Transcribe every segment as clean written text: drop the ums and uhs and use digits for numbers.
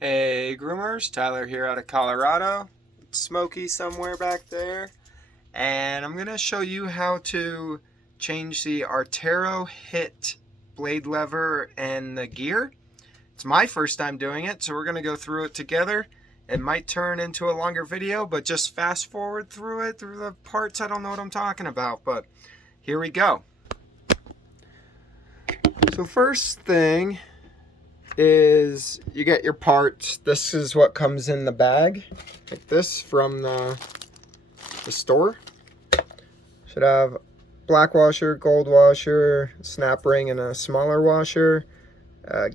Hey groomers, Tyler here out of Colorado. It's Smokey somewhere back there. And I'm going to show you how to change the Artero hit blade lever and the gear. It's my first time doing it, so we're going to go through it together. It might turn into a longer video, but just fast forward through it, through the parts I don't know what I'm talking about. But here we go. So first thing is you get your parts. This is what comes in the bag, like this from the store. Should have black washer, gold washer, snap ring, and a smaller washer,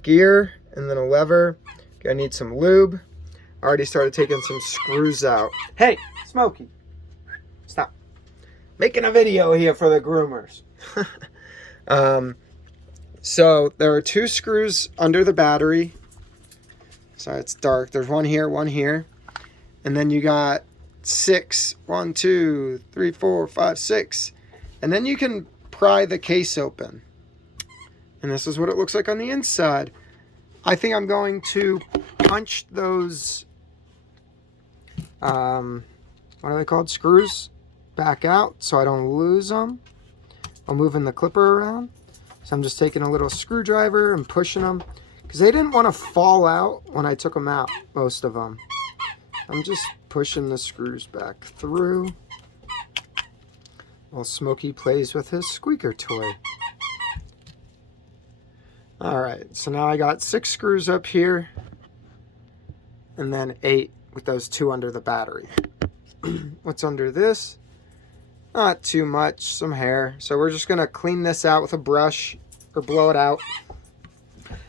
gear, and then a lever. Gonna need some lube. I already started taking some screws out. Hey, Smokey, stop. Making a video here for the groomers. So there are two screws under the battery. Sorry, it's dark. There's one here. And then you got 6. 1, 2, 3, 4, 5, 6. And then you can pry the case open. And this is what it looks like on the inside. I think I'm going to punch those, what are they called? Screws back out so I don't lose them. I'm moving the clipper around. So I'm just taking a little screwdriver and pushing them because they didn't want to fall out when I took them out, most of them. I'm just pushing the screws back through while Smokey plays with his squeaker toy. Alright, so now I got 6 screws up here and then 8 with those 2 under the battery. What's under this? Not too much, some hair. So we're just gonna clean this out with a brush or blow it out.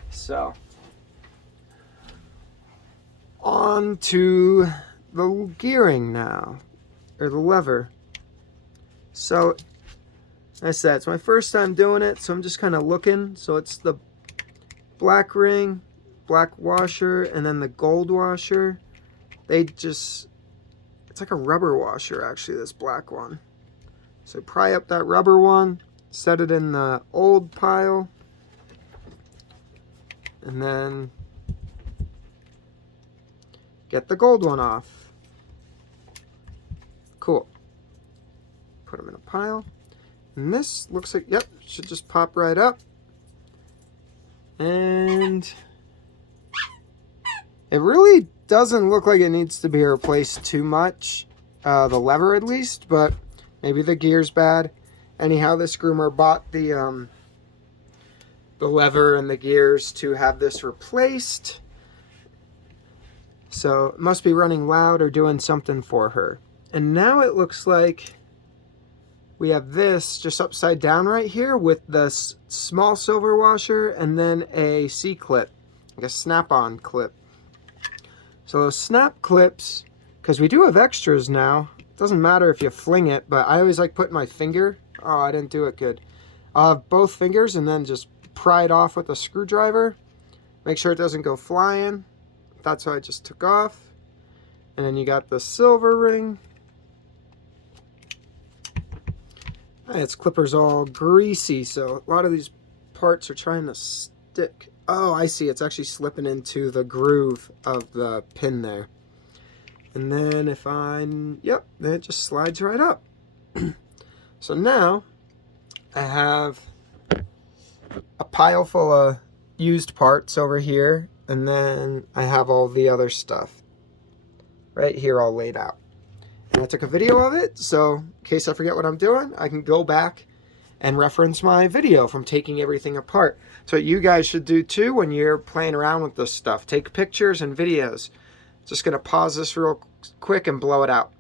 So on to the gearing now, or the lever. So like I said, it's my first time doing it, so I'm just kind of looking. So it's the black ring, black washer, and then the gold washer. It's like a rubber washer actually, this black one. So pry up that rubber one, set it in the old pile, and then get the gold one off. Cool. Put them in a pile. And this looks like, yep, should just pop right up. And it really doesn't look like it needs to be replaced too much, the lever at least, but maybe the gear's bad. Anyhow, this groomer bought the lever and the gears to have this replaced. So it must be running loud or doing something for her. And now it looks like we have this just upside down right here with the small silver washer and then a C-clip, like a snap-on clip. So those snap clips, because we do have extras now, doesn't matter if you fling it, but I always like putting my finger. Oh, I didn't do it good. I'll have both fingers and then just pry it off with a screwdriver. Make sure it doesn't go flying. That's what I just took off. And then you got the silver ring. Its clipper's all greasy, so a lot of these parts are trying to stick. Oh, I see. It's actually slipping into the groove of the pin there. And then yep, then it just slides right up. So now I have a pile full of used parts over here, and then I have all the other stuff right here all laid out. And I took a video of it, so in case I forget what I'm doing, I can go back and reference my video from taking everything apart. So you guys should do too when you're playing around with this stuff. Take pictures and videos. Just gonna pause this real quick and blow it out.